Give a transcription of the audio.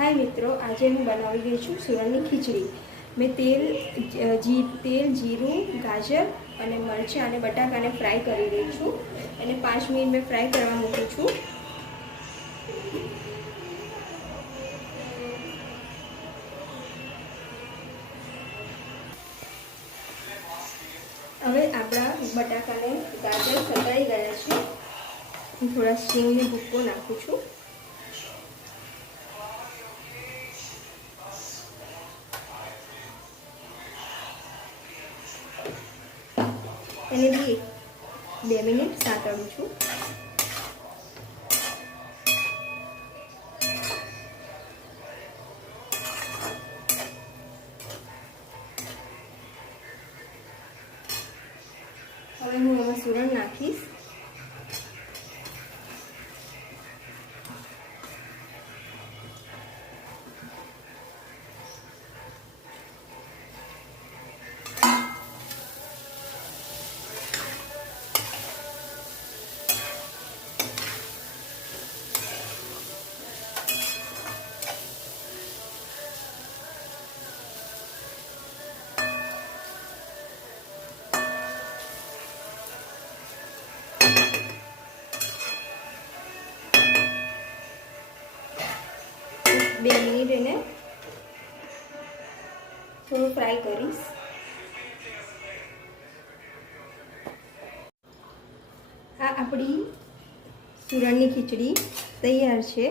हाय मित्रों, आज हूँ बनावी रही छूँ सुरणनी खीचड़ी। मैं तेल जीरू गाजर और मरचा और बटाका ने फ्राय कर रही छूँ। 5 मिनिट में फ्राय करवा मूकूँ छूँ। हवे आपड़ा बटाका ने गाजर सतळाई गया है। थोड़ा सींग ने भूको नाखूँ छूँ। એને બી 2 મિનિટ સાતળું છું। હવે હું આમાં સુરણ નાખીશ। બે મિનિટ એને થોડું ફ્રાય કરીશ। આ આપણી સુરણની ખીચડી તૈયાર છે।